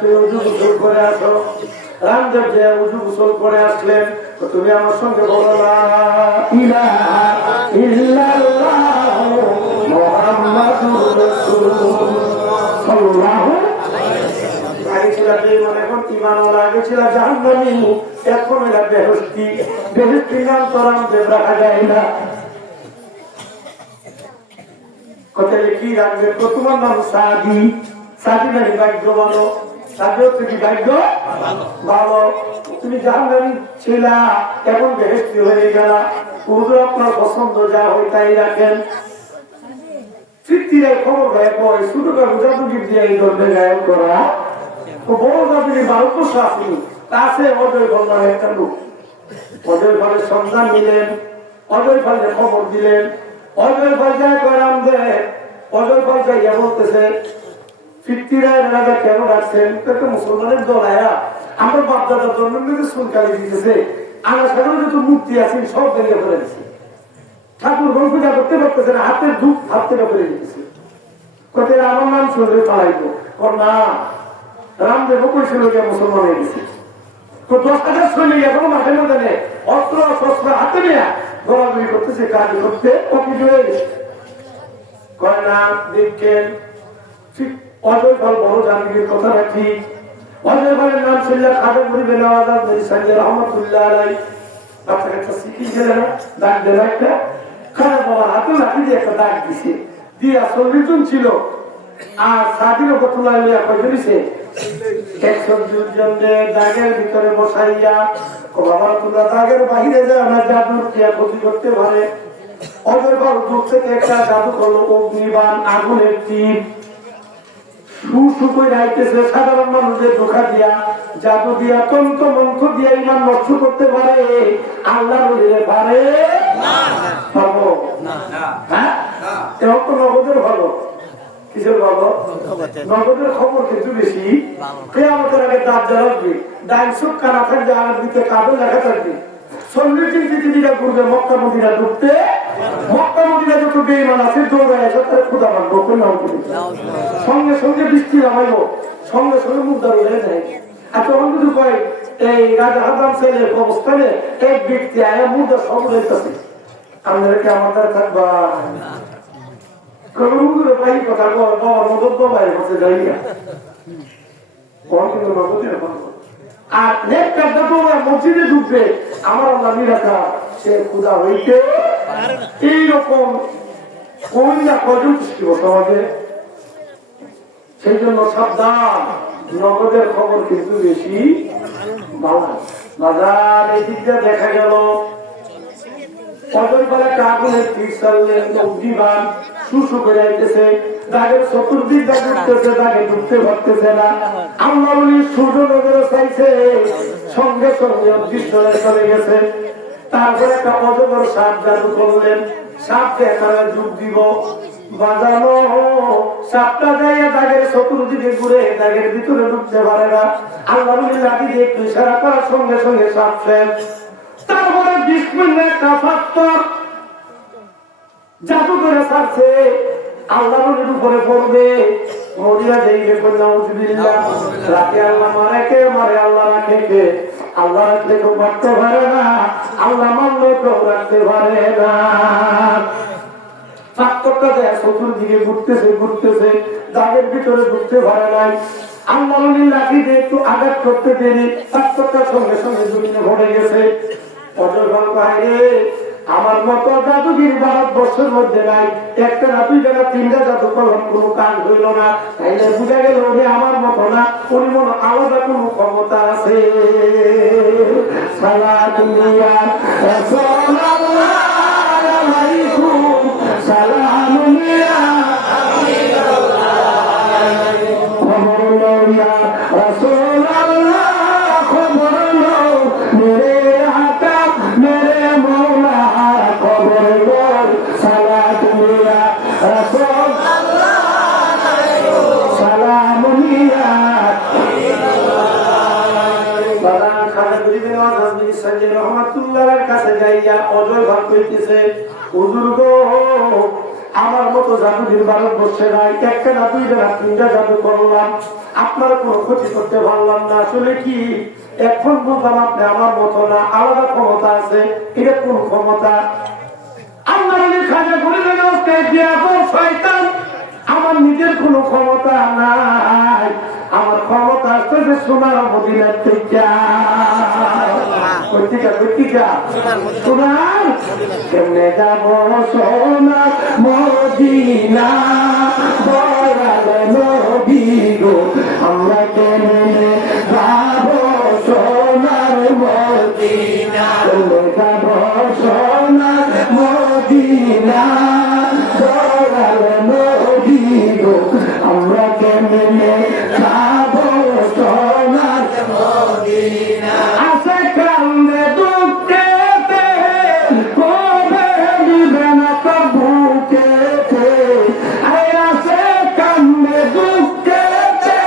তুই উজু গোসল করে আসো। রামদেব যে উজু গোসল করে আসলেন, তুমি আমার সঙ্গে বলো না ইলাহা ইল্লাল্লাহ মুহাম্মাদুর রাসূলুল্লাহ। আগে ছিল বেঈমান, এখন ঈমান ওরা। আগে ছিল জাহান্নামী, এখন এরা বেহেশতি। বেহেশতির নাম তো রামদেব রাখা যায় না। কোথায় কি রাখবে? তোমার নাম সাদি। সাদি নাকি ভাগ্য ভালো? সাদি হচ্ছে কি ভাগ্য ভালো? তুমি জাহান্নামী ছিলা, এখন বেহেশতি হয়ে গেলা। হুজুর আপনার পছন্দ যা হয় তাই রাখেন। ফিরতিরাই খবর গায়ে পড়ে, ছোট কাকু জাদুগির দিয়ে এই ধরনের গায়ক করা। বড় জাদুগি 12 আসেনি, তা আছে অজয় ফল নামে একটা লোক। অজয় ফলের সন্ধান নিলেন, অজয় ফলের খবর দিলেন। অজয় ফল যায় করাম দেয়, অজয় ফল যাইয়া বলতেছে ফিরতিরাই রাজা কেন রাখছেন? একটা মুসলমানের দল আয়া আমরা বাপদাদার জন্মের মধ্যে সুলকালি দিতেছে, আমার সাধারণ যত মূর্তি আছে সব ভেঙে ফেলে দিচ্ছে। ঠাকুর ঘর পূজা করতে পারতেছে না, হাতের ধূপ হাত থেকে ফেলে দিতেছে। কোথায় আমার নাম শুনলে পালাইবো না। রামদেব কইছিল গিয়ে মুসলমান হয়ে গেছে। তো 10,000 সৈনিক এখনো মাঠে ময়দানে অস্ত্র শস্ত্র হাতে নিয়ে গোলাগুলি করতেছে, কাজ করতে অফিস হয়ে গেছে। কয় না দেখেন অজয় ফল বড় জাতির কথাটা ঠিক। অজয় ফলের নাম ছিল খাদের পরিবে নওয়াজ সঞ্জয় রহমতুল্লাহ আলাই। বাচ্চা কাচ্চা শিখি ছিল না, দাগ দেন একটা খারাপ বাবার হাতে লাঠি দিয়ে একটা দাগ দিছে, দিয়ে 40 জন ছিল। আর সাদির রহমতুল্লাহ আলাই কয়জন দিছে? 120 জনের দাগের ভিতরে বসাইয়া ও বাবা তোমরা দাগের বাহিরে যায় না, জাদুর ক্রিয়া ক্ষতি করতে পারে। অজয় ফল দূর থেকে একটা জাদু করলো অগ্নিবাণ, আগুনের তীর সাধারণ মানুষের ধোকা দিয়া, জাদু দিয়া, তন্ত্র মন্ত্র দিয়া ইমান নষ্ট করতে পারে। আল্লাহ পারে ভালো? হ্যাঁ, এরকম তো নগদের ভালো। কিসের ভালো? নগদের খবর কিন্তু বেশি। কেয়ামতের আগে দাঁত জ্বালাবি, ডাইন চোখ কানা থাকবে, আগের দিকে কাবে লেখা থাকবে। 40 দিন পৃথিবীরা ঘুরবে মক্কা মদিনা ঢুকতে। মক্কা মদিনা যত বেঈমান আছে দৌড়ায় এসে তারা ক্ষুধা মারবো, সঙ্গে সঙ্গে বৃষ্টি নামাইবো, সঙ্গে সঙ্গে মুদ্রা উড়ে যায়। আর তখন কিন্তু কয় এই রাজা হাজার ছেলের অবস্থানে এক ব্যক্তি আয়া মুদ্রা সব রয়েছে, আপনারা কি আমার দ্বারা থাকবা? বাড়ি কথা বাবার মদত বাবাই হচ্ছে যাইয়া আর মসজিদে ঢুকবে, আমার আল্লাহ নিরাখা সে ক্ষুধা হইতে এইরকম কইনা কজন সৃষ্টি করতে হবে। সেই জন্য সাবধান, নগদের খবর কিন্তু বেশি বাজার। এই দিক দিয়ে দেখা গেল অজয় ফলে কাগুনের তীর চাললেন, অগ্নিবাণ শুশু করে যাইতেছে, দাগের চতুর্দিক দাগ উঠতেছে, দাগে ঢুকতে পারতেছে না। আল্লাহ বলি সূর্য নজরে চাইছে, সঙ্গে সঙ্গে অদৃশ্য হয়ে চলে গেছে। তারপরে একটা অজগর সাপ জাদু করলেন, সাপকে এখানে যুগ দিব বাজানো, সাপটা যাইয়া দাগের চতুর্দিকে ঘুরে দাগের ভিতরে ঢুকতে পারে না। আল্লাহ বলি লাঠি দিয়ে একটু ইশারা করার সঙ্গে সঙ্গে সাপ ফেল। তারপরে বিসমিল্লাহ কাফাত্তর জাদু করে ছাড়ছে, আল্লাহর উপরে পড়বে, মরিয়া যাইবে নাউজুবিল্লাহ। রাতে আল্লাহ মারে কে মারে? আল্লাহ রাখে কে? আল্লাহ রাখলে কেউ মারতে পারে না, আল্লাহ মারলে কেউ রাখতে পারে না। ফাত্তরটা দেয় চতুর্দিকে ঘুরতেছে ঘুরতেছে, দাগের ভিতরে ঢুকতে পারে নাই। আল্লাহ লাঠি দিয়ে একটু আঘাত করতে দেরি, ফাত্তরটার সঙ্গে সঙ্গে জমিনে ভরে গেছে। অজয় ফল বাইরে আমার মতো জাদুগির ভারতবর্ষের মধ্যে নাই, একটা না দুইটা না তিনটা জাদু করলাম, কোনো কাজ হইল না। তাইলে বুঝা গেল উনি আমার মতো না, উনি মনে আলাদা কোনো ক্ষমতা আছে। সালা দুনিয়া আমার মতো জাদুঘর ভারতবর্ষে নাই, একটা না দুইটা না তিনটা জাদু করলাম, আপনার কোনো ক্ষতি করতে পারলাম না। আসলে কি এখন বুঝলাম আপনি আমার মতো না, আলাদা ক্ষমতা আছে। এটা কোন ক্ষমতা? আল্লাহ খাজা গরিবের শয়তান, আমার নিজের কোনো ক্ষমতা নাই, আমার ক্ষমতা আসতে যে সোনার মদিনার থেকে সোনার কেমনে যাব সোনার মদিনা নবী গো, আমরা কেমনে যাব সোনার মদিনা, যাব সোনার মদিনা নবী গো, আমরা কেমনে যাব সোনার মদিনা। আছে কান্দে দুঃখেতে কবে দিবে না তো বুকেতে, আছে কান্দে দুঃখেতে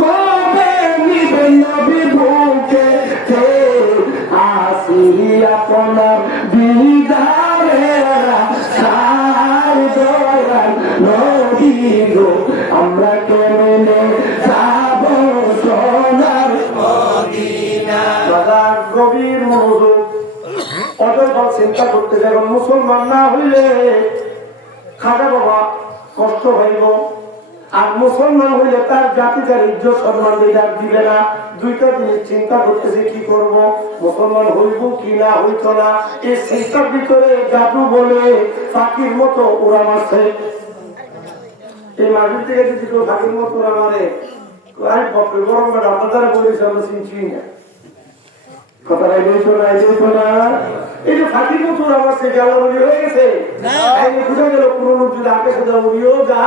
কবে নিবে নবী বুকেতে, আসি আপনার দিদারে সার দয়াল নবী গো, আমরা কেমনে যাব সোনার মদিনা। দাদা গভীর মনোযোগ, অজয় ভাব চিন্তা করতে যাবেন। মুসলমান না হইলে খাজা বাবা কষ্ট হইব, আর মুসলমান হইলে তার জাতি তার ইজ্জত সম্মান দিবে না। দুইটা জিনিস চিন্তা করতেছে, কি করব, মুসলমান হইব কি না হইত না। এই চিন্তার ভিতরে জাদু বলে পাখির মতো উড়া মারছে। এই মাটির থেকে যদি কেউ পাখির মতো উড়া মারে, আরে বাপরে গরম কাটা আপনার দ্বারা বলেছে আমরা চিনছি না, কথাটা এসো না এসো না। এই যে ফাঁকির মতো উড়া মারছে, গেল হয়ে গেছে, বুঝা গেল পুরো যদি আগে সোজা উড়িও যা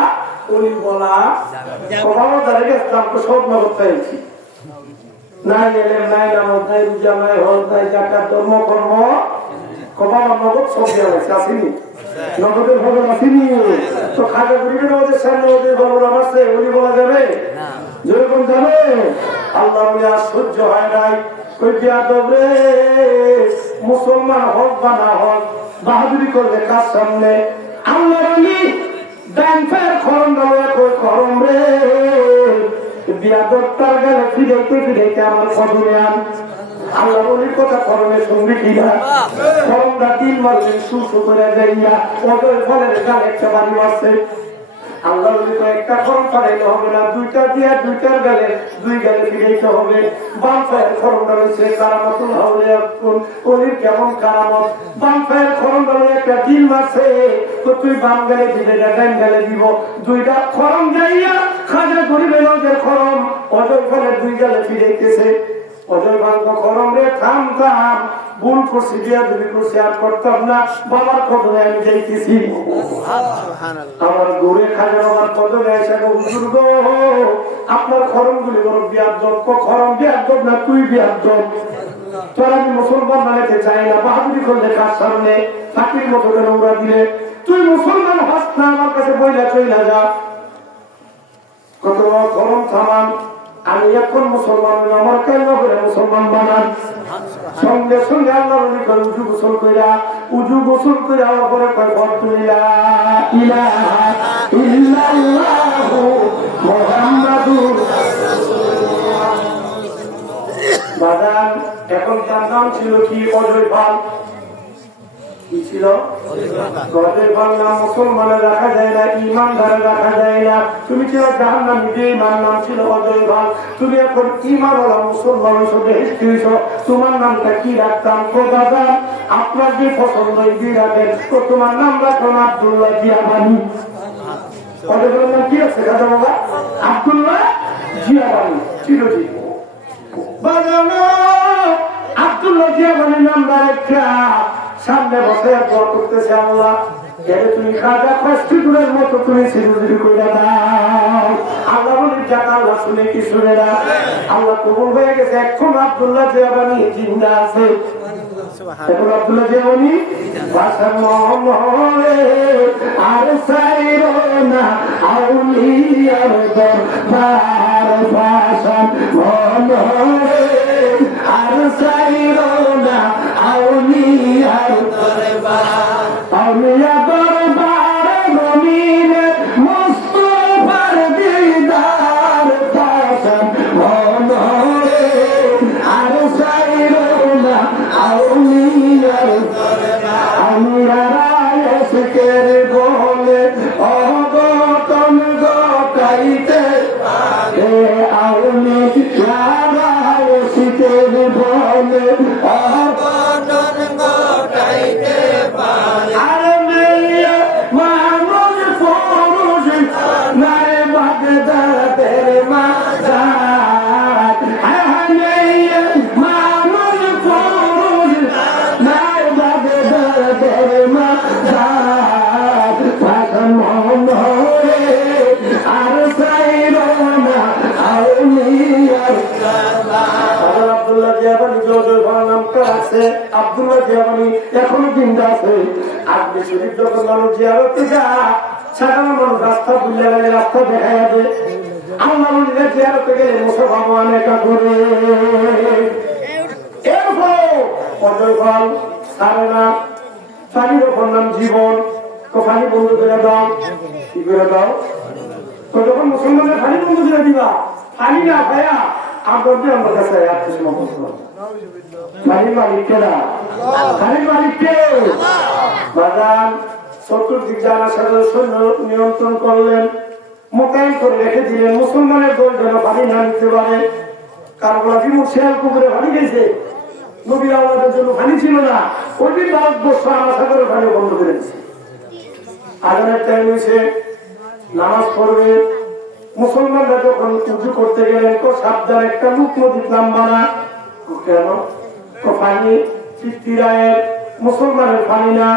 উনি বলা বাবা দাঁড়িয়ে গেছে, আমরা সব নগদ চাইছি। নাই এলেন, নাই নামাজ, নাই রোজা, নাই হজ, নাই জাকাত, ধর্ম কর্ম, বাবা নগদ সব দেওয়া হয়েছে, আসেনি? নগদের খবর আসেনি? তো খাজা গরিবের আমাদের সামনে ওদের খবর আসছে, উনি বলা যাবে? যেরকম যাবে। আল্লাহ আর সহ্য হয় নাই, মুসলমান হোক বা না হোক বাহাদুরি করবে কার সামনে? আল্লাহ খরম রে বিয়াদত্তার গেলে ফিরাইতে ফিরাইতে আমার খবরে আন। আল্লাহ বলির কথা খরমে শুনবি কিনা? খরমটা 3 মাস সুসু করে যাইয়া ওদের ফলের গালে একটা বাড়ি আছে। আল্লাহ বলি একটা খরম ফাড়াইতে হবে না, দুইটা দিয়া দুইটার গেলে 2 গেলে ফিরাইতে হবে। বাম পায়ের খরমটা রয়েছে কারামতুল হাওলিয়া, অলির কেমন কারামত। বাম পায়ের খরমটা একটা ডিম আছে, তো তুই বাম গেলে দিলে ডান গেলে দিব। 2টা খরম যাইয়া খাজা গরিবের ওদের খরম অজয় ফলের 2 গেলে ফিরাইতেছে। অজয় বাঙ্গ খরম রে থাম থাম, ভুল করছি, দিয়া দুই করছি, আর করতাম না, বাবার কদমে আমি যাইতেছি। আমার গড়ে খাজা বাবার কদমে এসে হুজুর গো, আপনার খরম গুলি বড় বিয়াদব। খরম বিয়াদব না তুই বিয়াদব, তোর আমি মুসলমান বানাইতে চাই না। বাহাদুরি করলে কার সামনে ফাঁকির মতো করে উড়া দিলে, তুই মুসলমান হস না, আমার কাছে বইলা চইলা যা। কত খরম থামান, আমি এখন মুসলমান, আমার কেন করে মুসলমান বানান? সঙ্গে সঙ্গে আল্লাহ উজু গোসল কইরা, উজু গোসল কইরা আমার পরে কয় লা ইলাহা ইল্লাল্লাহু মুহাম্মাদুর রাসূলুল্লাহ। বাদান এখন তার নাম ছিল কি? অজয় পাল। কি ছিল? অজয় পাল নাম মুসলমানের রাখা যায় না, ইমানদারে রাখা যায় না। তুমি ছিল জাহান্নামী, ইমান নাম ছিল অজয় পাল। তুমি এখন ইমান ওলা মুসলমান হিসেবে তোমার নামটা কি রাখতাম? বাবা আপনার যে পছন্দ রাখেন, তো তোমার নাম রাখলাম আব্দুল্লাহ জিয়াবানি। অজয় পালের নাম কি আছে দাদা বাবা? আব্দুল্লাহ জিয়াবানি চিরজীব। আব্দুল্লাহ জিয়াবানির নাম একটা সামনে বসে দোয়া করতেছে, আল্লাহ তুমি খাজা কষ্টিগুলোর মতো তুমি সিরুজিরি করে দাও। আল্লাহ বলি যাক, আল্লাহ শুনে কি শুনে না? আল্লাহ কবুল হয়ে গেছে। এখন আব্দুল্লাহ জিয়াবানি জিন্দা আছে। এখন আব্দুল্লাহ জিয়াবানি ভাষা মনে আর সাইর না আউলিয়ার দরবার, ভাষা মনে আর সাইর না আউলিয়ার দরবার, আউলিয়া দরবার চিন্তা আছে। আপনি শরীর যখন মানুষ জিয়ারতে যা সাধারণ মানুষ রাস্তা বুঝলে গেলে রাস্তা দেখা যাবে। আল্লাহ বলিলে জিয়ারতে গেলে মুসাফা অনেকা করে ফল সারে না। পানির ওপর নাম জীবন। তো পানি বন্ধ করে দাও, কি করে দাও? তো যখন মুসলমানের পানি বন্ধ করে দিবা, পানি না পায়া আপনার আমার কাছে পানির মালিক কেনা, পানির মালিক কে? বাগান চতুর্দিক জানা সাধারণ সৈন্য নিয়ন্ত্রণ করলেন, মোতায়েন করে রেখে দিলেন মুসলমানের দল যেন পানি না নিতে পারে। কারণ বিমুখ শেয়াল পুকুরে পানি গেছে, নবী আওলাদের জন্য পানি ছিল না। ওই দিন ভারতবর্ষ আমার সাগরের পানি বন্ধ করে দিচ্ছে। আজানের টাইম হয়েছে, নামাজ পড়বে। মুসলমানরা যখন উঁচু করতে গেলেন তো সাবধান, একটা মুখ নদী নামবা না। কেন? তো পানি চিত্তিরায়ের মুসলমানের পানি না।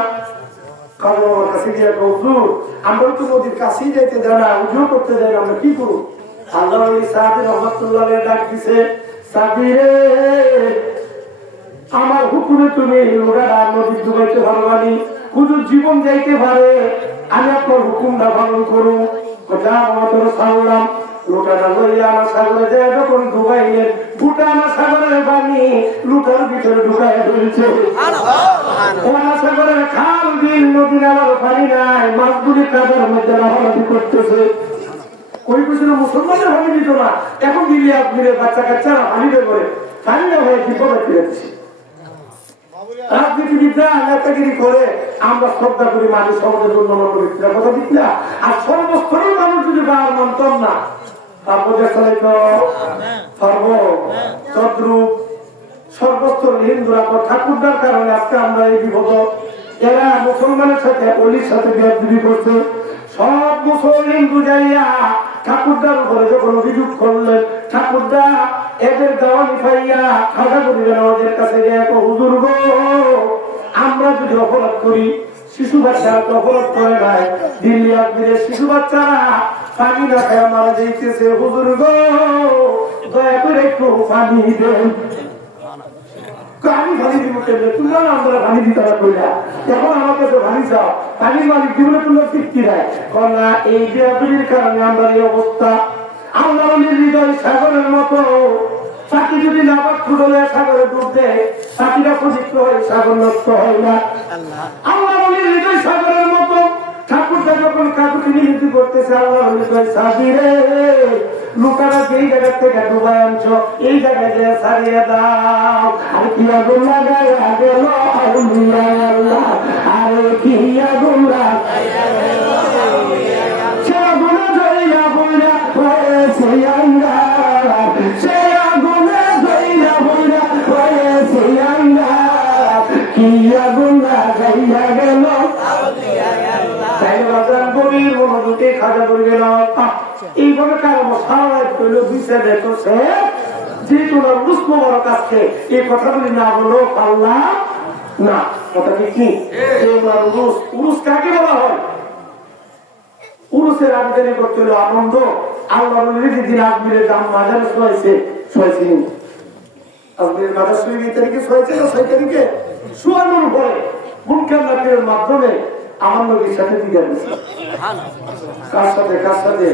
কারণ আমার কাছে গিয়ে হুজুর আমরা তো নদীর কাছেই যাইতে দেয় না, উঁচু করতে যাই না, আমরা কি করবো? আল্লাহ সাহাবী রহমাতুল্লাহ ডাক দিছে, সাহাবী রে আমার হুকুমে তুমি লোকেরা নদী ডুবাইতে পারবানি, হুজুর জীবন যাইতে পারে, আমি আপনার হুকুমটা পালন করুন। সারলাম লোটাটা লইয়া আমার সাগরে যায়, যখন ডুবাইলেন বুটা আমার সাগরের পানি লুটার ভিতরে ঢুকাই ফেলছে। সাগরের খাল বিল নদী নামার পানি নাই, মাছগুলি কাদার মধ্যে লাফালাফি করতেছে। ওই পিছনে মুসলমানের পানি দিত না, এখন দিলে আপনি বাচ্চা কাচ্চারা পানি বের করে পানি না হয়ে বিপদে ফিরেছে। রাজনীতিবিদরা নেতাগিরি করে আমরা শ্রদ্ধা করি, মানুষ সমাজের উন্নয়ন করি, কথা দিক না। আর সর্বস্তরের মানুষ যদি বার মানতাম না, সর্বস্তর হিন্দুরা ঠাকুরদার কারণে আজকে আমরা এই বিপদ। এরা মুসলমানের সাথে অলির সাথে বিয়ে করছে। সব মুসলিম হিন্দু যাইয়া ঠাকুরদার উপরে যখন অভিযোগ করলেন, ঠাকুরদা এদের দেওয়ানি পাইয়া খাজা করিলেন ওদের কাছে, হুজুর গো আমরা যদি অপরাধ করি, শিশু বাচ্চারা তো অপরাধ করে নাই, দিল্লি আজমিরের শিশু বাচ্চারা পানি না খায় মারা যাইতেছে, হুজুর গো দয়া করে একটু পানি দেন। আমি পানি দিব কেমনে? তোমরা আমরা পানি দিতে কইলা, এখন আমার কাছে পানি চাও, পানির মালিক জীবনে তোমরা তৃপ্তি দেয় না। এই বিয়াপির কারণে আমরা এই অবস্থা। আল্লাহ হৃদয় সাগরের মতো, পাখি যদি নাবাদ ফুটলে সাগরে ডুব দেয়, পাখিরা পবিত্র হয়, সাগর নষ্ট হয় না। আল্লাহ হৃদয় সাগরের মতো, ঠাকুরটা যখন কাকুকে নিযুক্তি করতেছে, আল্লাহ হৃদয় সাগরে লোকেরা যেই জায়গা থেকে ডুবাই আনছো এই জায়গায় যে সারিয়ে দাও। আর কি আগুন লাগাইয়া গেল আল্লাহ, আরে কি আগুন লাগাইয়া গেল, সে আগুনে ধইয়া বইরা হয়েছে আঙ্গার, সে আগুনে ধইয়া বইরা হয়েছে আঙ্গার, কি আগুন লাগাইয়া গেল। খাজা করে গেল এইভাবে কারণ সারা করলো বিচারে করছে যে তোমার উরুস মোবারক আসছে, এই কথাগুলি না বলো পারলাম না। কথা কি উরুস, উরুস কাকে বলা হয়? উরুসের আমদানি করতে হলো আনন্দ। আল্লাহ দিন আজমিরের দাম মাজার শোয়াইছে, শোয়াইছি আজমিরের মাজার শুয়ে 2 তারিখে শোয়াইছে না 6 তারিখে শোয়ানোর পরে মুনকার নাকিরের মাধ্যমে আমার নবীর সাথে দিদার দিয়েছে। কার সাথে? কার সাথে?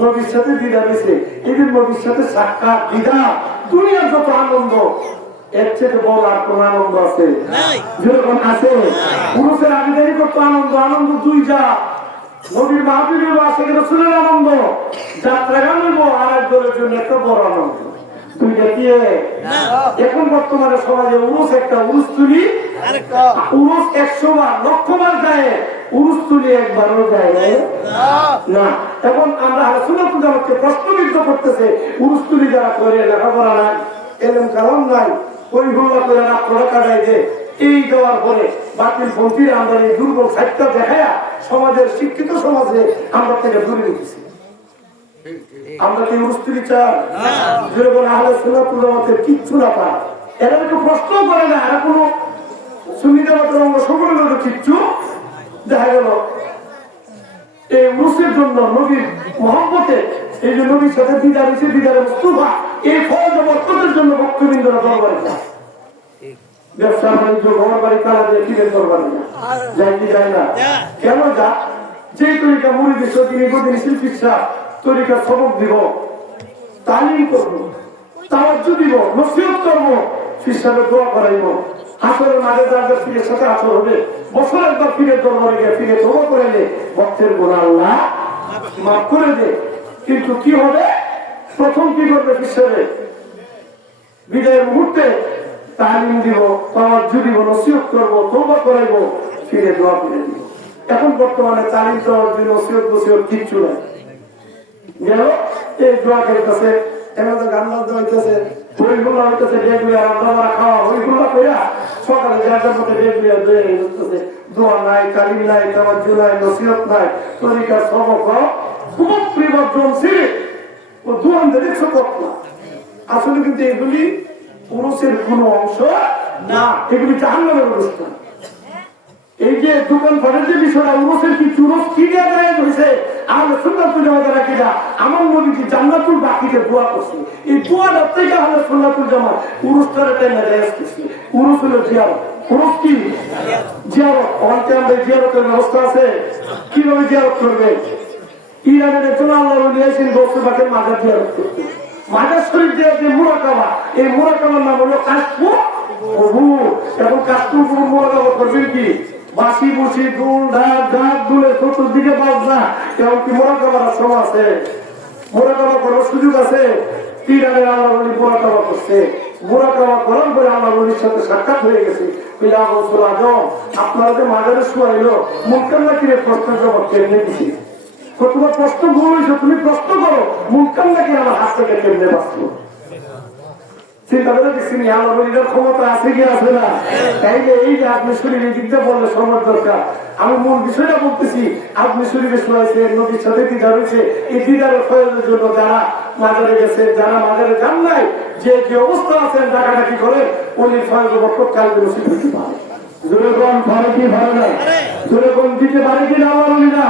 নবীর সাথে দিদার দিয়েছে। এদিন নবীর সাথে সাক্ষাৎ দিদার, দুনিয়ার যত আনন্দ এর চেয়ে বড় আর কোন আনন্দ আছে? যেরকম আছে পুরুষের আবিদারি করতো আনন্দ, আনন্দ 2 যা নবীর মাহফিলের আছে রাসূলের আনন্দ, যাত্রা গান হইব আর এক দলের জন্য একটা বড় আনন্দ। এখন বর্তমানে সমাজে উরুস একটা উরুস তুলি, উরুস 100 বার 1,00,000 বার যায়, উরুস তুলি একবারও যায় না। এখন আমরা রাসূলকে প্রশ্নবিদ্ধ করতেছে, উরুস তুলি যারা করে লেখাপড়া নাই, এলম কালাম নাই, পরিভূর্ণ করে না পড়া কাটাই যে এই দেওয়ার পরে বাতিল পন্থীরা আমরা এই দুর্বল সাহিত্য দেখায়া সমাজের শিক্ষিত সমাজে আমরা থেকে দূরে নিতেছি। আমরা কি উরুস্তুলি চাই? যেরকম আহলে সুন্নাত ওয়াল জামাতের কিচ্ছু না পায়, এরা একটু প্রশ্ন করে না, আর কোনো সুন্নিদের অঙ্গ সকলের কিচ্ছু দেখা গেল। এই উরুসের জন্য নবীর মহব্বতে, এই যে নবীর সাথে দিদার হয়েছে, দিদারের মুস্তাফা, এই ফরজ বরকতের জন্য ভক্তবৃন্দরা দরবারে যায়। ব্যবসা বাণিজ্য ঘর বাড়ি তারা দিয়ে ফিরে করবার না, যাই কি যায় না? কেন যা? যে তরিকা মুড়ি দিচ্ছ তিনি প্রতিদিন চিকিৎসা তরিকা সবক দিব, তালিম করবো, তাওয়াজ্জ দিব, নসিহত করবো, ফিসাবে দোয়া করাইব। হাসরের মাঝে যাদের ফিরে সাথে আসর হবে, বছর একবার ফিরে দরবারে গিয়ে ফিরে তওবা করাইলে ভক্তের গুনাহ আল্লাহ মাফ করে দে। কিন্তু কি হবে? প্রথম কি করবে? ফিসাবে বিদায়ের মুহূর্তে তালিম দিব, তাওয়াজ্জ দিব, নসিহত করবো, তওবা করাইব, ফিরে দোয়া করে দিব। এখন বর্তমানে তালিম তাওয়াজ্জ নসিহত নসিহত কিচ্ছু নাই। গেল এই দোয়া করতেছে, এখন তো গান বাজনা হইতেছে, ওইগুলো হইতেছে, বেগুলিয়া রান্না বাড়া খাওয়া, ওইগুলো কইরা সকালে যার মধ্যে বেগুলিয়া দয়ে হইতেছে। দোয়া নাই, তালিম নাই, তাওয়াজ্জ নাই, নসিহত নাই, তরিকা সবক খুব পরিবর্তন ছিল। ও দোয়ান দেখছো কত না। আসলে কিন্তু এগুলি পুরুষের কোন অংশ না, এগুলি জাহান্নামের অনুষ্ঠান। এই যে দোকান ঘরের যে বিষয়টা, উরসের কি চুরস কি দেওয়া যায় হয়েছে, আহলে সুন্নাতুল জামাতেরা কিনা আমার নবীজি জান্নাতুল বাকিতে দোয়া করছে। এই দোয়াটা থেকে আহলে সুন্নাতুল জামাত উরসটারে টাইনা জায়েজ করছে। উরস হলো জিয়ারত। উরস কি? জিয়ারত। অনেকে আমাদের জিয়ারতের ব্যবস্থা আছে। কিভাবে জিয়ারত করবে? ইরানের একজন আল্লাহর ওলি আছেন, গৌসে পাকের মাজার জিয়ারত করতে। মাজার শরীফ যে মুরাকাবা, এই মুরাকাবার নাম হলো কাশফু ওহু। এখন কাশফু মুরাকাবা করবেন কি? বাসি বুসি দুল ঢাক ঢাক দুলে চতুর্দিকে বাজনা, এমনকি মোরাকাবার আশ্রম আছে, মোরাকাবা করার সুযোগ আছে। ইরানের আল্লাহর ওলি মোরাকাবা করছে। মোরাকাবা করার পরে আল্লাহর ওলির সাথে সাক্ষাৎ হয়ে গেছে। আপনারা যে মাজারে শুয়াইলো মুনকার নাকিরে প্রশ্নের জবাব কেমনে দিছি? তোমার প্রশ্ন ভুল হয়েছে, তুমি প্রশ্ন করো, মুনকার নাকির আমার হাত থেকে কেমনে বাঁচলো? চিন্তা করে দেখছি আল্লাহ বলির ক্ষমতা আছে কি আছে না? তাইলে এই যে আপনি শরীরে দিকটা বললে সময় দরকার। আমি মূল বিষয়টা বলতেছি, আপনি শরীরে শোয়াইছে, নদীর সাথে দিদার হয়েছে, এই দিদারের ফয়েজের জন্য যারা মাজারে গেছে, যারা মাজারে যান নাই, যে যে অবস্থা আছেন ডাকাডাকি করে, ওই ফয়েজ বরকত কালকে নসিব হতে পারে। জোরে কোন ভালো কি ভালো না? জোরে কোন দিতে পারে কি না আল্লাহ বলি না?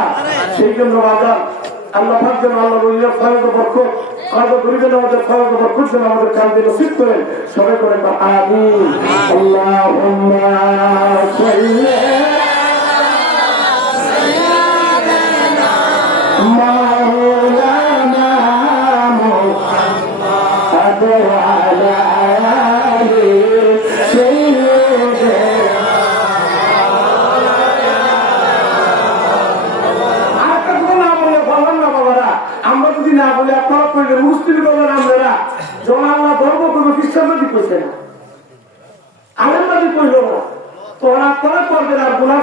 সেই জন্য বাজার আল্লাহ ভাবছেন আল্লাহ বলিয়া ফয়েজ বরকত কাজে করিবেন, আমাদের ফয়েজ বরকত যেন আমাদের কালকে নসিব করেন। সবাই করেন আমিন। আল্লাহুম্মা সাল্লি মাওলানা মুহাম্মদ ওয়া আলা আলি সাইয়্যিদিনা। আমরা যদি না বলি আপনারা কইলে মুসলিম বলেন, আমরা যখন আল্লাহ ধর্ম করবো খ্রিস্টানবাদী কইছে না, আলেমবাদী কইল না, তখন আপনারা করবেন। আর গুনাহ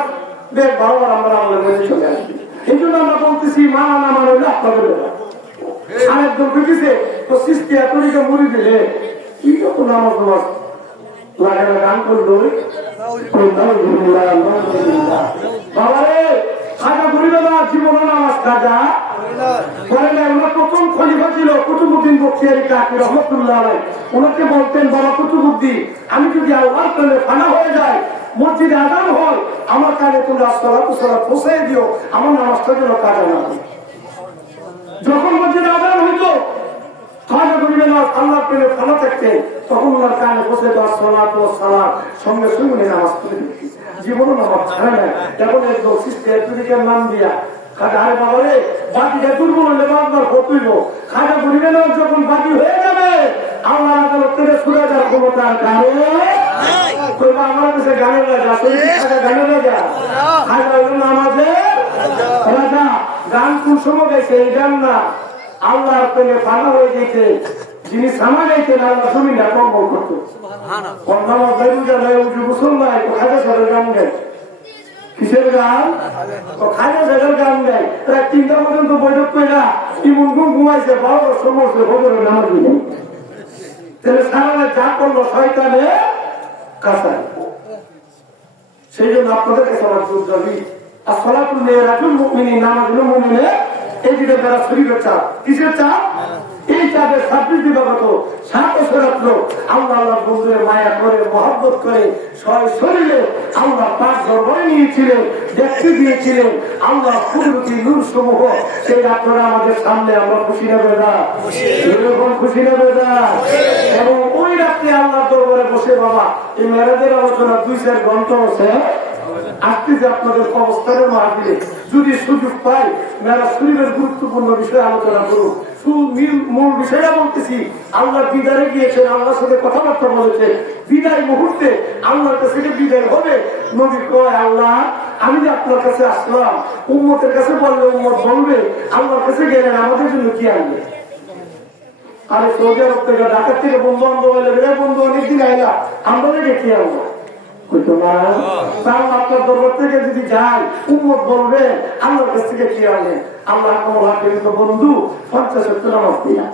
বেশ বারবার আমরা আমাদের মধ্যে চলে আসবে। এই জন্য আমরা বলতেছি মানা না মানে হইলে আপনাদের বেলা। আরেকজন বুঝেছে তো সৃষ্টি এতদিকে মুড়ি দিলে কি যত নামাজ নামাজ লাগে না, গান করলো বাবারে খাজা ঘুরিবে না, জীবনে নামাজ খাজা করে না। ওনার প্রথম খলিফা ছিল কুতুবউদ্দিন বখতিয়ারি কাকি রহমতুল্লাহ আলাইহি। ওনাকে বলতেন, বাবা কুতুবউদ্দিন, আমি যদি আল্লাহর প্রেমে ফানা হয়ে যাই, মসজিদে আযান হয়, আমার কানে তোমরা সালাতু সালাত পৌঁছে দিও, আমার নামাজটা যেন কাজা না হয়। যখন মসজিদে আযান হইতো খাজা ঘুরিবে না আল্লাহর প্রেমে ফানা থাকতে, তখন ওনার কানে পৌঁছে দেওয়া সালাতু সালাত সঙ্গে সঙ্গে নামাজ পড়ে দিত। জীবনও নামাজ ছাড়ে না। এখন একদম সৃষ্টি এতদিকের নাম দিয়া খাজা, আরে বাবা রে বাকিটা দুর্বল হলে বারবার হতইব। খাজা ঘুরিবে না যখন বাকি হয়ে যাবে, আল্লাহ আদালত থেকে ছুড়ে যাওয়ার ক্ষমতার কারণে আমার কাছে গানের রাজা, খাজা গানের রাজা, খাজা হইল নামাজের রাজা। গান কোন সময় গেছে? এই গান না, আল্লাহর প্রেমে ফানা হয়ে গেছে। যিনি সামা গাইতেন আল্লাহ জমিনটা কম্বল করতো। নামাজ নাই, রোজা নাই, গোসল নাই, খাজা সাহেবের গান গায়। কিসের গান? খাজা সাহেবের গান গায়। প্রায় 3টা পর্যন্ত বৈঠক কইরা ইমন ঘুমাইছে, 12টার সময় ভোরের নামাজ দিল। তাহলে সারা যা করলো শয়তানে কাঁচায়। সেই জন্য আপনাদের কাছে আমার জোর দাবি, আর সলাতুল মিরাজুল মুমিনিন, নামাজ হলো মুমিনের এই দিকে যারা শরীরের চাপ। কিসের চাপ? এই চাঁদের 26 দিবাগত 7 বছর রাত্র আল্লাহ আল্লাহ বন্ধুরে মায়া করে মহব্বত করে শরীরে আল্লাহ পাক দরবারে নিয়েছিলেন, দেখতে দিয়েছিলেন আল্লাহ কুদরতি নূর সমূহ। সেই রাত্রটা আমাদের সামনে আমরা খুশি না বেদা, এরকম খুশি না বেদা। এবং ওই রাত্রে আল্লাহ দরবারে বসে বাবা এই মেরাজের আলোচনা 2-4 ঘন্টা আছে। আসতেছে আপনাদের অবস্থানের মাহফিলে যদি সুযোগ পাই মেরাজ শরীফের গুরুত্বপূর্ণ বিষয়ে আলোচনা করুন। মূল বিষয়টা বলতেছি, আল্লাহ বিদারে গিয়েছেন, আল্লাহর সাথে কথাবার্তা বলেছেন। বিদায় মুহূর্তে আল্লাহর কাছে বিদায় হবে। নবী কয় আল্লাহ আমি যে আপনার কাছে আসলাম, উম্মতের কাছে বললে উম্মত বলবে, আল্লাহর কাছে গেলেন আমাদের জন্য কি আনবে? আরে সৌদি আরব থেকে ঢাকার থেকে বন্ধু বান্ধব হইলে বন্ধু অনেকদিন আইলা আমরা লেগে কি আনবো? আপনার দরবার থেকে যদি যাই উম্মত বলবে আল্লাহর কাছ থেকে কি আনবে? আল্লাহ কিন্তু বন্ধু 50-70 নামাজ দিয়া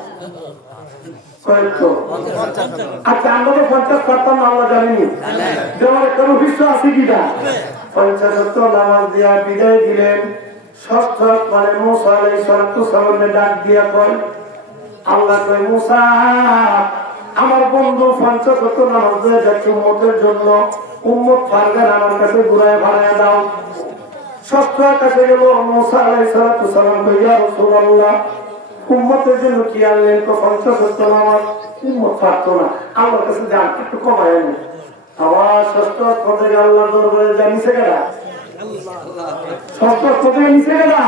আচ্ছা আমরা তো 50 পারতাম না, আল্লাহ জানিনি যেমন একটা রহস্য আছে কিনা। 50-70 নামাজ দিয়া বিদায় দিলেন। ষষ্ঠ মানে মুসা আলাইহিস সালাম ডাক দিয়া কয় আল্লাহ কয় মুসা আমার বন্ধু 50 নামাজ দিয়ে যাচ্ছে উম্মতের জন্য, উম্মত পারবেন আমার কাছে ঘুরায় ভাড়ায় দাও। ষষ্ঠ কাছে গেল মুসা আলাইহিস সালাম ইয়া রাসূলুল্লাহ উম্মতের জন্য কি আনলেন? তো 50 নামাজ উম্মত পারতো না, আল্লাহর কাছে যান একটু কমায় নেন। আবার ষষ্ঠ পদে আল্লাহ দরবারে জানিছে কেনা ষষ্ঠ পদে নিচে গেলা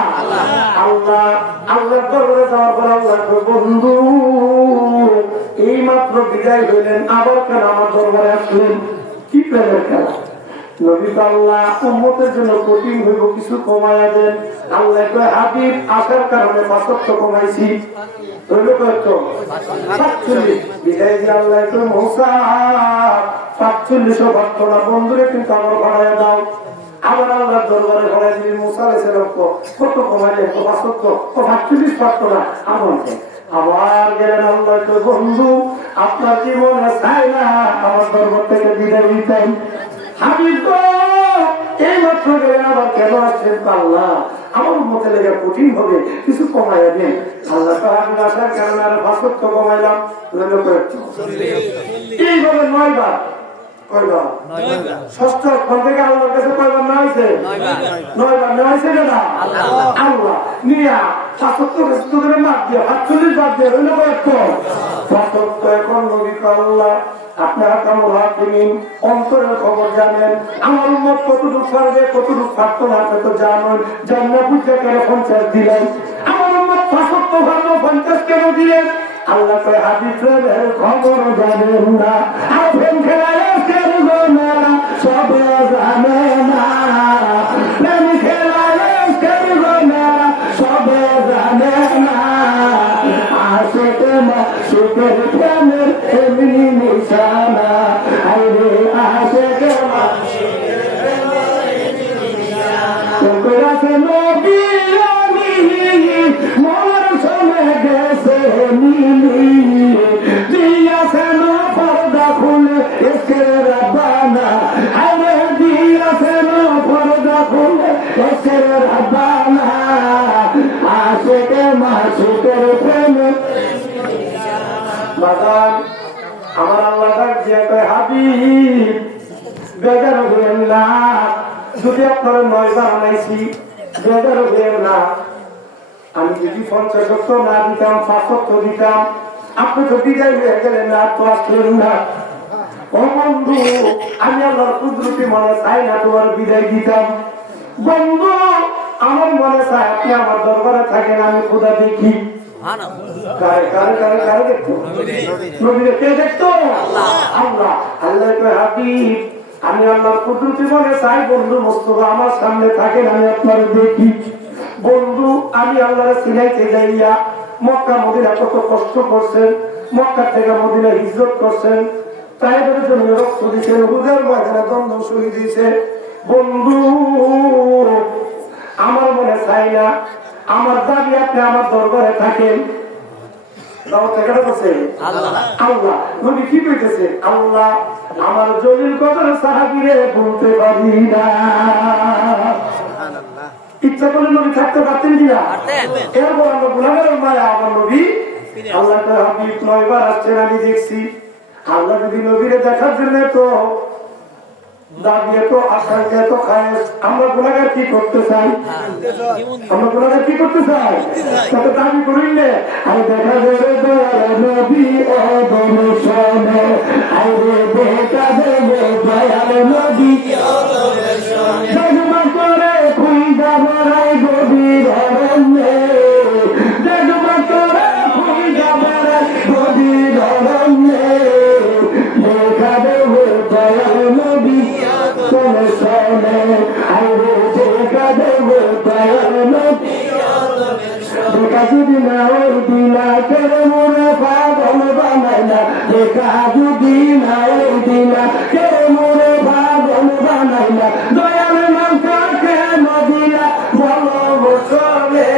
আল্লাহ আল্লাহর দরবারে যাওয়ার পর আল্লাহ বন্ধু এই মাত্র বিদায় হইলেন, আবার কেন আমার দরবারে আসলেন? কি প্রেমের খেলা! নবী আল্লাহ উম্মতের জন্য কঠিন হইব, কিছু কমায়া দেন। আল্লাহ কয় হাবিব আসার কারণে 5 কমাইছি, হইল কত 45। বিদায় দিয়ে আল্লাহ কয় মুসা 45 ভাগ না বন্ধুরে কিন্তু আমার বাড়াইয়া দাও। আবার আল্লাহর দরবারে ভাড়াই দিলেন। মুসা আলাইহিস সালাম কত কমাইলেন? 45 পারতো না আমার। আবার গেলেন আল্লাহ কয় বন্ধু আপনার জীবনে চাই না আমার দরবার থেকে বিদায় দিতেন। হাবিব এই মাত্র গেলেন, আবার কেন আসছেন? আল্লাহ আমার উম্মতের লেগে কঠিন হবে, কিছু কমাইয়া দেন। আল্লাহ তো হাবিব আসার কারণে আরো 5 কমাইলাম, এইভাবে 9 বার। কয়বার? ষষ্ঠ থেকে আল্লাহর কাছে কয়বার না হয়েছে? 9 বার না হয়েছে না? আল্লাহ নিয়া 75 করে মাপ দিয়ে 48 বাদ দিয়ে রইল কয়েকটা 75। এখন নবী আল্লাহ আপনারা কেমন হাকিমিন অন্তরের খবর জানেন, আমার উম্মত কতটুকু পারবে কতটুকু পারতো না তো জানেন। জান্নাত বুঝে কেন 50 দিলেন? আমার উম্মত 75 ভালো 50 কেন দিলেন? আল্লাহ কয় হাদিসের খবর জানেন না, আপন খেলায় কেন না সবে জানে না, প্রেম খেলায় কেন না সবে জানে না, আশিকে মাশিকের প্রেমের এমনি নিশানা, আরে আশিকে মাশিকের প্রেমের এমনি নিশানা, কইরাছে নবী মোর সনে গেছে নীলি দিয়াছেন পর্দা খুলে এসে রাব্বানা, আরে দিয়াছেন পর্দা খুলে এসে রাব্বানা, আশিকে মাশিকের প্রেমে বাগান। আমার আল্লাহ ডাক দিয়া কয় হাবিব বেজার হইলেন না, যদি আপনারা 9 বার আনাইছি বেজার হইলেন না। আমি যদি 50 না দিতাম 5 দিতাম, আপনি তো বিদায় হয়ে গেলেন না, তো আসলেন না। ও বন্ধু আমি আল্লাহর কুদরতি মনে চাই না তোমার বিদায় দিতাম। বন্ধু আমার মনে চায় আপনি আমার দরবারে থাকেন, আমি খোদা দেখি। কারে কারে কারে কারে দেখতো? নবীরে কে দেখতো? আল্লাহ। আল্লাহ কয় হাবিব আমি আল্লাহর কুদরতি মনে চাই বন্ধু মুস্তাফা আমার সামনে থাকেন, আমি আপনার দেখি। বন্ধু আমি আল্লাহর সিনাইতে যাইয়া মক্কা মদিনা কত কষ্ট করছেন, মক্কা থেকে মদিনা হিজরত করছেন, তাইদের জন্য রক্ত দিয়েছেন, হুদার ময়দানে দ্বন্দ্ব শহীদ দিয়েছে। বন্ধু আমার মনে চাই না, আমার দাবি আপনি আমার দরবারে থাকেন। আল্লাহ নবী কি কইতেছে? আল্লাহ আমার জলিল কদর সাহাবীরে বলতে পারি না। ইচ্ছা করলে নবী থাকতে পারতেন কিনা? এরপর আমরা গুনাহের মায়া আমার নবী আল্লাহ হাবিব 9 বার আসছেন আমি দেখছি। আল্লাহ যদি নবীরে দেখার জন্য তো দাবিয়ে তো আকাঙ্ক্ষা তো খায়, আমরা গুনাহগার কি করতে চাই? আমরা গুনাহগার কি করতে চাই? তবে দাবি করিলে আমি দেখা দেবে নবী ও দর্শনে আইরে দেখা দেবে দয়াল নবী ও দর্শনে জগমা করে খুঁজা বেড়াই গভীর অরণ্যে, জগমা করে খুঁজা বেড়াই গভীর অরণ্যে, দেখা দেবে দয়াল নবী তুমি শোনে আইরে দেখা দেবে দয়াল নবী দেখা যদি না ওই দিনা কেড়ে মোরে পাগল বানাইলা, দেখা যদি না ওই দিনা কেড়ে মোরে পাগল বানাইলা, দয়াল নামটা কেন দিলা বলো মুসলে,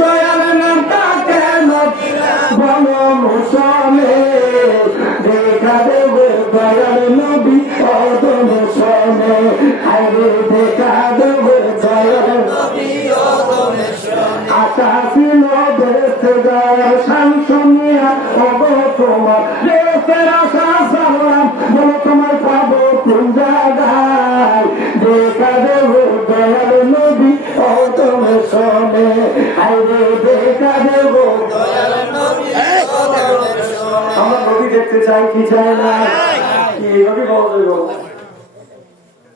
দয়াল নামটা কেন দিলা বলো মুসলে, দেখা দেবে দয়াল নবী অদম শোনে আইরে দেখা দেবে দয়াল নবী অদম শোনে। আশা ছিল দেখতে যাওয়ার শান শুনিয়া অগো তোমার দেশের আশা সারলাম, বলো তোমার পাবো কোন জায়গায়, দেখা দেবে দয়াল নবী অদম শোনে আইরে দেখা দেবে দয়াল নবী অদম শোনে। আমরা নবী দেখতে চাই কি চাই না? কি নবী বলবো?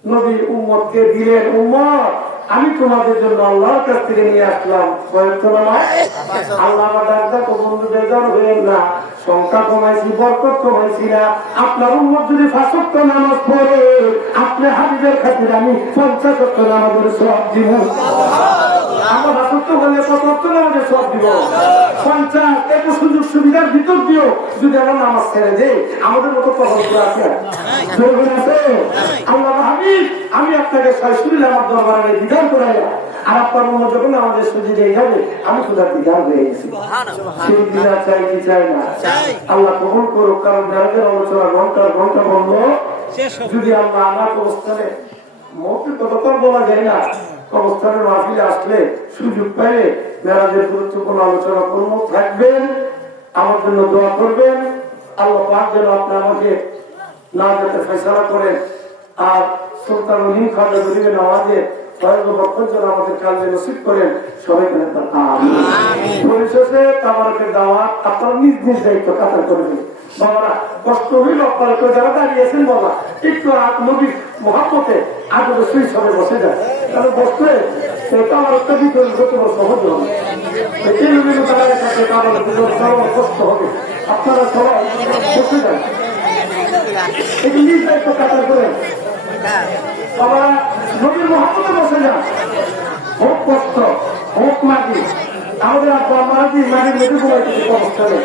নবী উম্মতকে দিলেন, উম্মত আমি তোমাদের জন্য আল্লাহর কাছ থেকে নিয়ে আসলাম আল্লাহ আমার ডাক্তার বন্ধু বেজার হইলেন না, সংখ্যা কমাইছি বরকত কমাইছি না। আপনার উম্মত যদি 5 ওয়াক্ত নামাজ পড়ে আপনি হাবিবের খাতিরে আমি 50 ওয়াক্ত নামাজের সওয়াব দিব। আমরা 5 ওয়াক্ত হলে কত ওয়াক্ত নামাজের সওয়াব দিব? 50। এত সুযোগ সুবিধার ভিতর দিও যদি আমরা নামাজ ছেড়ে দেই আমাদের মতো কখন আছে? আল্লাহ হাবিব আমি আপনাকে সরাসরি আমার দরবারে বিধান করাইলাম, আর আপনার মনে যখন আমাদের সুযোগ দিয়ে যাবে আমি খুদার বিধান হয়ে গেছি। সেই বিধান চাই কি চাই না? আল্লাহ কবুল করুক। কারণ মেরাজের আলোচনা ঘন্টার ঘন্টা বলল, যদি আল্লাহ আমার অবস্থানে মৌখিক কথা বলা যায় না, অবস্থানের মাহফিলে আসলে সুযোগ পাইলে মেরাজের গুরুত্বপূর্ণ আলোচনা করবো, থাকবেন, আমার জন্য দোয়া করবেন। আল্লাহ পাক যেন আপনি আমাকে না যেতে ফয়সালা করেন, আর সুলতান উলিম খাজা গরিবের নামাজে আমাদের কালকে নসিব করেন সবাই। পরিশেষে তাবারকের দাওয়াত আপনারা নিজ নিজ দায়িত্ব কাতার করবেন। বাবারা কষ্ট হইল আপনারা কেউ যারা দাঁড়িয়েছেন বাবা একটু নবীর মহাপতে আগে সুই সবে বসে যায়, তাহলে বসলে তাবারকটা ভিতরে সহজ হবে, কষ্ট হবে। আপনারা সবাই বসে যান, একটু নিজ দায়িত্ব কাতার করেন। বাবা নবীর মহাপতে বসে যান, হোক কষ্ট হোক মাটি, আমাদের আব্বা মাটি মাটির মধ্যে ঘুমাইতেছে অবস্থানে।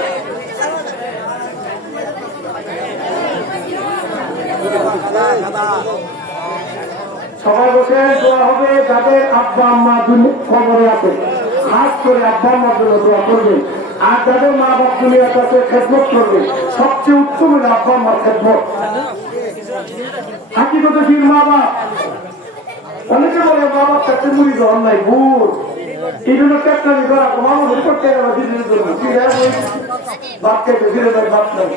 সবাই বসে দোয়া হবে যাদের আব্বা আম্মা খবরে আছে, খাস করে আব্বা আম্মার জন্য দোয়া করবেন। আর যাদের মা বাপ দুনিয়ার কাছে খেদমত করবে, সবচেয়ে উত্তম হলো আব্বা আম্মার খেদমত। হাকিগত ফির মা বাপ, অনেকে বলে মা বাপ কাছে মুড়ি গ্রহণ নাই, ভুল। এই জন্য টেকনামি করা মামুর করতে বাপ খেতে ফিরে যায়, বাপ নাই।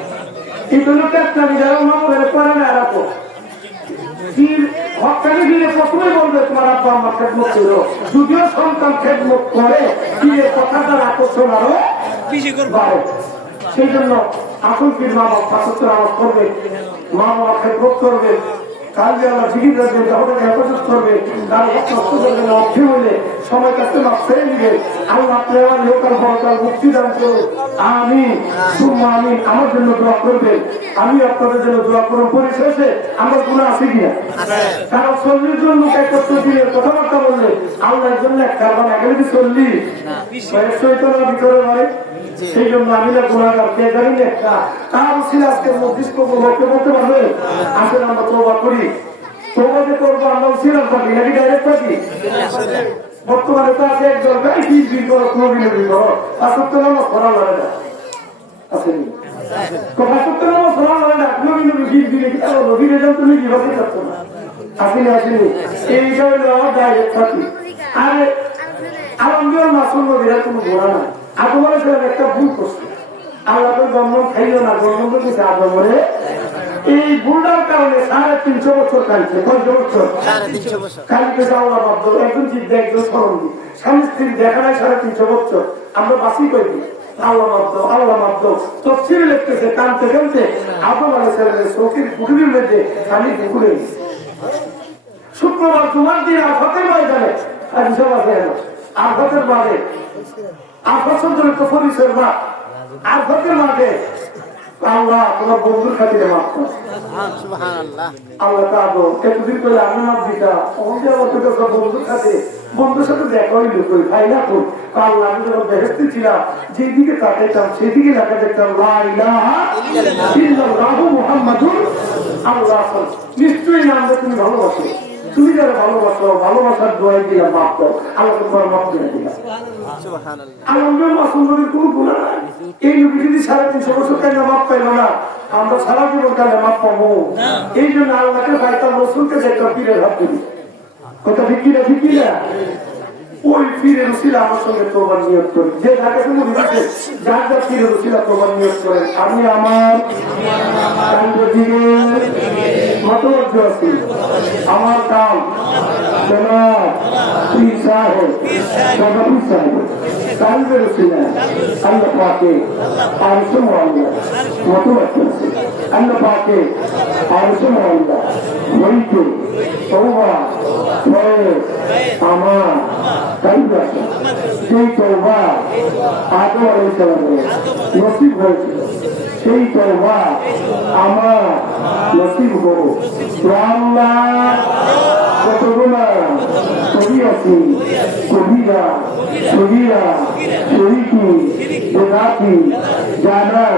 এই জন্য টেকনামি যারা মামুর করে না রাখো, হকানি দিলে প্রথমে বলবে তোমার আব্বা আমার খেদমত ছিল, যদিও সন্তান খেদমত করে দিলে কথাটা আকর্ষণ আরো বাড়ে। সেই জন্য আসল পীর মা বাপ পাঁচত্তর আওয়াজ করবে, মা বাবা খেদমত করবে, কালকে আল্লাহ জিকির রাখবেন, তাহলে হেফাজত করবে, তার কষ্ট করবে না, অক্ষে হইলে সময় কাছে মাপ ছেড়ে দিবে। আল্লাহ আপনি আমার লোকাল বড়কাল মুক্তি দান করুন, আমি সুম্মা আমি আমার জন্য দোয়া করবেন, আমি আপনাদের জন্য দোয়া করুন। পরিশেষে আমার গুণা আছে কিনা? কারণ 40 জন লোক একত্র দিনের কথাবার্তা বললে আল্লাহর জন্য এক কারণ এখানে কি 40 ভিতরে হয়। সেই জন্য আমি না গুণাগার কে জানি না, একটা তার ছিল আজকের মধ্যস্থ লোককে বলতে পারবে আসলে আমরা তওবা করি, তওবা যে করবো আমরা ছিলাম থাকি নাকি ডাইরেক্ট থাকি। বর্তমানে তো আছে একজন গাই 20 করো কোনো বিনোদী করো, আসত্য নামাজ পড়া লাগে না, আসেনি আসত্য নামাজ পড়া লাগে না, কোনো বিনোদী 20 দিনে কি তাহলে নবীর রেজাল্ট তুমি কিভাবে করতো না, আসেনি আসেনি। এইটা হইলো ডাইরেক্ট থাকি। আরে আলমগীর মাসুম নবীরা কোনো ঘোরা না, আদম আলাইহিস একটা ভুল করছে, আল্লাহ তো গন্ধম খাইল না, গন্ধম দিয়েছে আদমরে। এই ভুলটার কারণে 350 বছর কালছে। কত বছর? 350 বছর কালকে আল্লাহ বাধ্য, একজন জিদ্দা একজন সরঙ্গী, স্বামী স্ত্রী দেখা নাই 350 বছর, আমরা বাসি করে দিই। আল্লাহ মাদ্দ আল্লাহ মাদ্দ তফসিরে লিখতেছে, কানতে কানতে আদম আলাইহিস চোখের পুকুরের মধ্যে খালি পুকুরে গেছে। শুক্রবার তোমার দিন আফাতের ময়দানে আফাতের মাঠে আফাত শব্দের তো পরিচয়ের মাঠ, আফাতের মাঠে আল্লাহ তোমার বন্ধুর খাতিরে মাফ করো। আল্লাহ কাঁদো এতদিন করে আমি মাফ দিতা, বন্ধুর খাতিরে, বন্ধুর সাথে দেখা হইল কই ভাই না কই আল্লাহ, আমি যখন বেহেশতে ছিলাম যেদিকে তাকাইতাম সেদিকে লেখা দেখতাম লা ইলাহা ইল্লাল্লাহু মুহাম্মাদুর আল্লাহ। নিশ্চয়ই নাম তুমি ভালোবাসো, তুমি যারা ভালোবাসো, ভালোবাসার দোয়াই দিলাম মাফ করো, আল্লাহ তোমার মাফ করে দিলাম। আলমগীর মাসুম নবীর কোনো গুনাহ নাই। এই নবী যদি 350 বছর কালে মাফ পাইল না, আমরা সারা জীবন কালে মাফ পাবো। এই জন্য আল্লাহকে পাইতাম, রসুলকে দেখতাম, পীরের হাত ধরি। কথা ঠিক কিনা? ঠিক কিনা? ওই পীরের উসিলা আমার সঙ্গে তোবার নিয়ত করি, যে যাকে তুমি দিচ্ছে যার যার পীরের উসিলা তোবার নিয়ত করেন। আমি আমার মতবদ্ধ আছি, আমার কাল জনাব পীর সাহেব সভাপতি সাহেব কালবের উসিলা আল্লাহ পাকে আরশে মুআল্লা মতবদ্ধ আছি, আল্লাহ পাকে আরশে মুআল্লা হইতে তওবা ফয়েজ আমার কালবাসা, সেই তওবা আদম আলাইহিস সালামের নসিব হয়েছিল, সেই তওবা আমার নসিব হোক। আল্লাহ কত গুনাহ কবি আছি, কবিরা সগীরা শরীকি বেদাতি জানা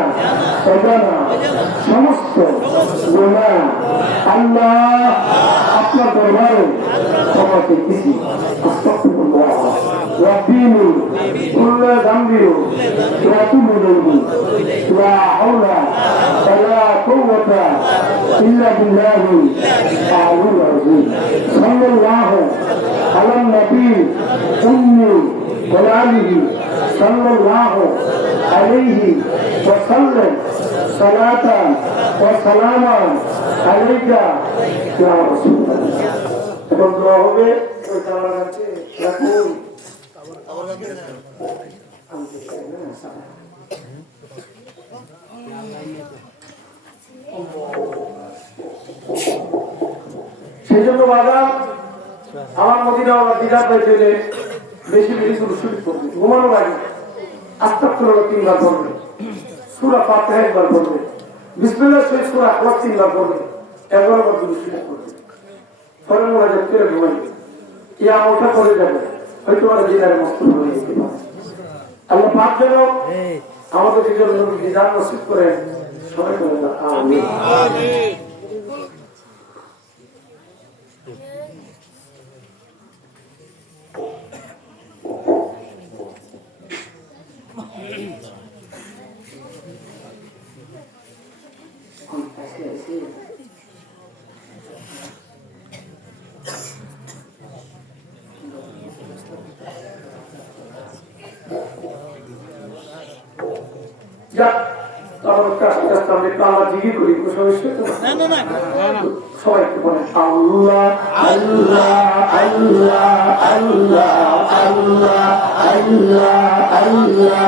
অজানা সমস্ত গুনাহ আল্লাহ আপনার দরবারে ক্ষমা চেয়েছি। আস্তাগফিরুল্লাহ ওয়াবিনু কুল্লা যামবিউ ওয়া তুবু ইলাইহি লা হাওলা ওয়ালা কুওয়াতা ইল্লা বিল্লাহি আলিয়্যিল আযীম। সাল্লাল্লাহু আলা নবী উম্মি ওয়া আলিহি সাল্লাল্লাহু আলাইহি ওয়া সাল্লাম সালাতান ওয়া সালামান আলাইকা ইয়া রাসূলুল্লাহ। এখন দোয়া হবে, ওই তাওয়ার কাছে রাখুন। সেই জন্য বাবা আমার মদিনাওয়ালা দিদার পাইতে বেশি বেশি শুরু করবে, ঘুমানোর আগে আস্তাগফিরুল্লাহ 3 বার পড়বে, সূরা ফাতিহা 1 বার পড়বে, বিসমিল্লাহ শরীফ সূরা আখলাস 3 বার পড়বে, 11 বার দুরূদ শরীফ পড়বে, পরে মুনাজাত করে ঘুমাবে। ইয়া ওঠা করে যাবে, হয়তো আর দিদারে মস্ত হয়ে যেতে পারে। আল্লাহ পাক যেন আমাদের জীবনে দিদার নসিব করে সবাই করে দাও, আমিন আমিন। সবাইকে বলেন আল্লাহ আল্লাহ আল্লাহ আল্লাহ আল্লাহ আল্লাহ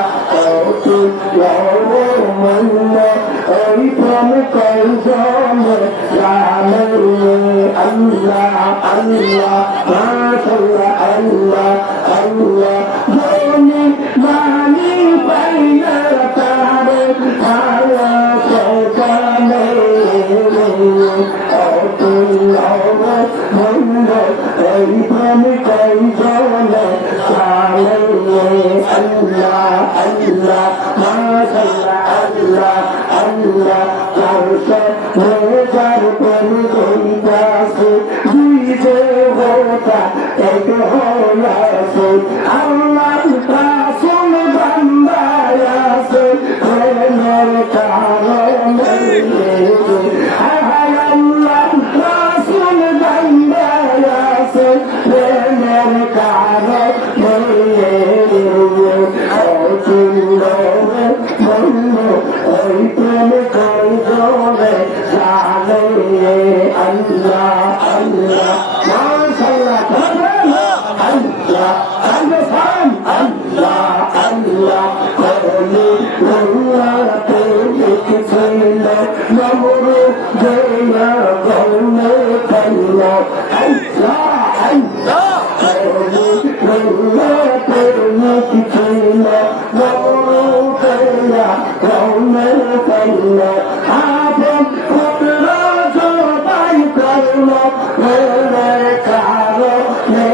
আল্লাহ ওই প্রেম কয়জন আল্লাহ আল্লাহ মাশাআল্লাহ আল্লাহ আল্লাহ জনি মানি পাইনা তারে আল্লাহ সকালে এই প্রেম কয়জন আল্লাহ আল্লাহ মাশাআল্লাহ আল্লাহ আল্লাহ চারশো হাজার প্রেম কইতাছে দুই যে হোতা এক হইয়াছে আল্লাহ রাসূল বান্দায় আছে প্রেমের কারণে আল্লাহ রাসূল বান্দায় আছে প্রেমের কারণে চিল্লরে বন্ধ ওই প্রেম কই জোরে জানে আল্লাহ আল্লাহ মাশাআল্লাহ আল্লাহ আল্লাহ আল্লাহ আল্লাহ কলি আল্লাহ তুমি ছিল নমরু দেয়া গৌনে কল্লা আল্লাহ আল্লাহ কলি আল্লাহ তুমি ছিল নমরু দেয়া গৌনে কল্লা আপন পুত্র জবাই করলো মেরে কারণে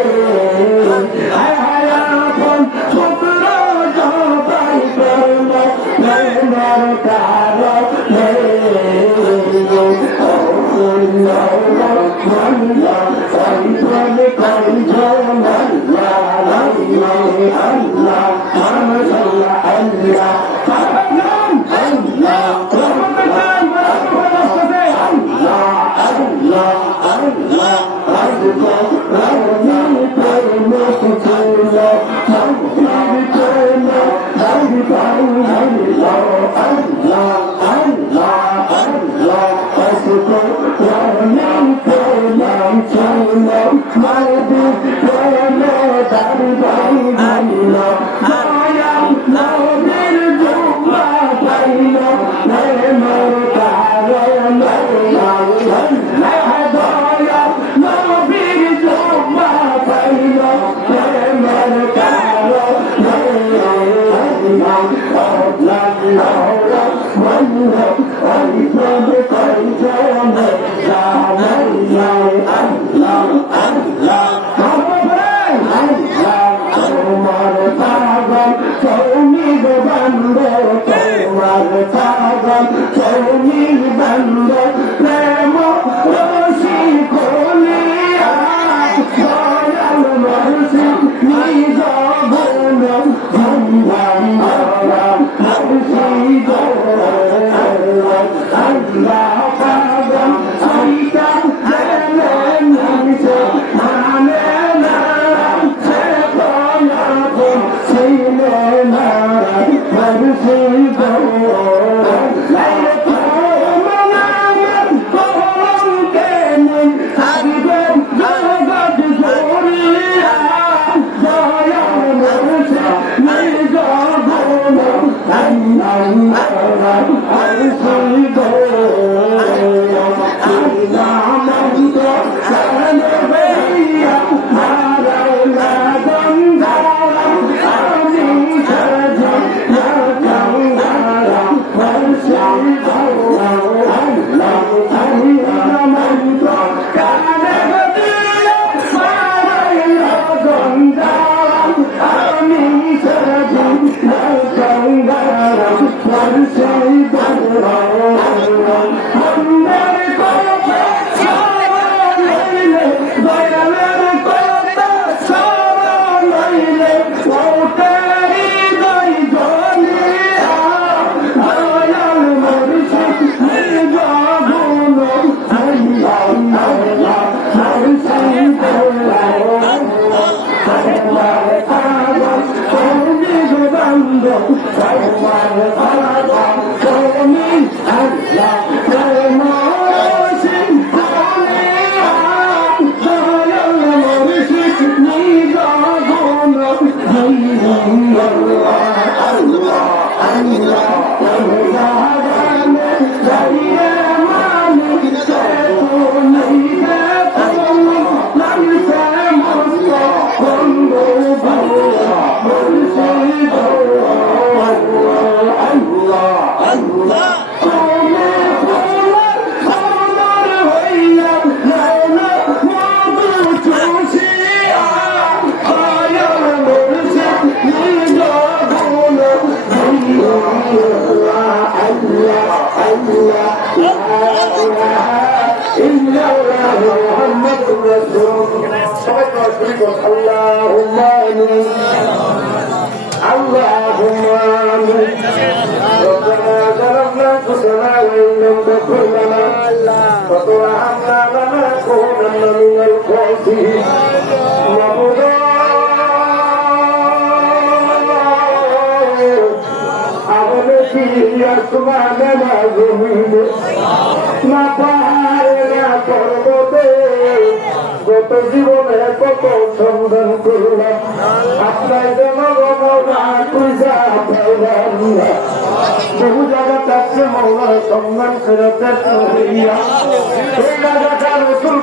দেখি আসমানে না জমিনে, না পাহাড়ে না পর্বতে, গত জীবনে কত সন্ধান করলাম, আপনার যেন মৌলা পূজা পাইলাম না। বহু জায়গা থাকছে মৌলা সম্মান ফেরতের এই জায়গাটা রসুল